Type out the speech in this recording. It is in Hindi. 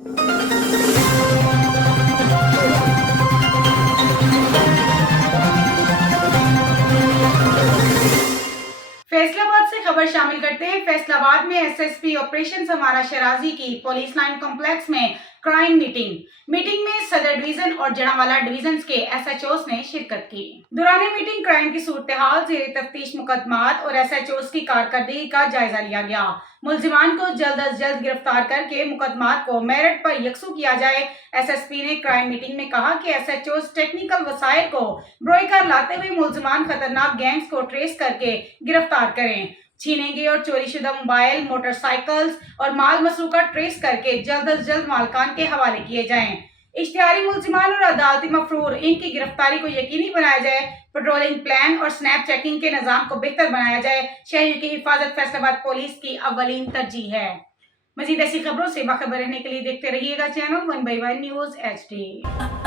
फैसलाबाद से खबर शामिल करते हैं। फैसलाबाद में एसएसपी ऑपरेशन हमारा शराजी की पुलिस लाइन कॉम्प्लेक्स में क्राइम मीटिंग में सदर डिवीजन और जड़ावाला डिवीजन के एसएचओस ने शिरकत की। दौरान मीटिंग क्राइम की सूरत हाल, जेर तफ्तीश मुकदमात और एसएचओस की कारकर्दगी का जायजा लिया गया। मुलजिमान को जल्द अज जल्द गिरफ्तार करके मुकदमात को मेरिट पर यकसू किया जाए। एसएसपी ने क्राइम मीटिंग में कहा कि एसएचओस टेक्निकल वसाइल को ब्रोकर लाते हुए मुलजिमान खतरनाक गैंग्स को ट्रेस करके गिरफ्तार करें। छीने गए और चोरीशुदा मोबाइल, मोटरसाइकिल्स और माल मसरूका ट्रेस करके जल्द अज जल्द मालकान के हवाले किए जाएं। इश्तिहारी मुलजिमान और अदालती मफरूर इनकी गिरफ्तारी को यकीनी बनाया जाए। पेट्रोलिंग प्लान और स्नैप चेकिंग के निजाम को बेहतर बनाया जाए। शहरियों की हिफाजत फैसलाबाद पुलिस की अव्वलीन तरजीह है। मजीद ऐसी खबरों से बाखबर रहने के लिए देखते रहिएगा चैनल 1/1 न्यूज़ HD।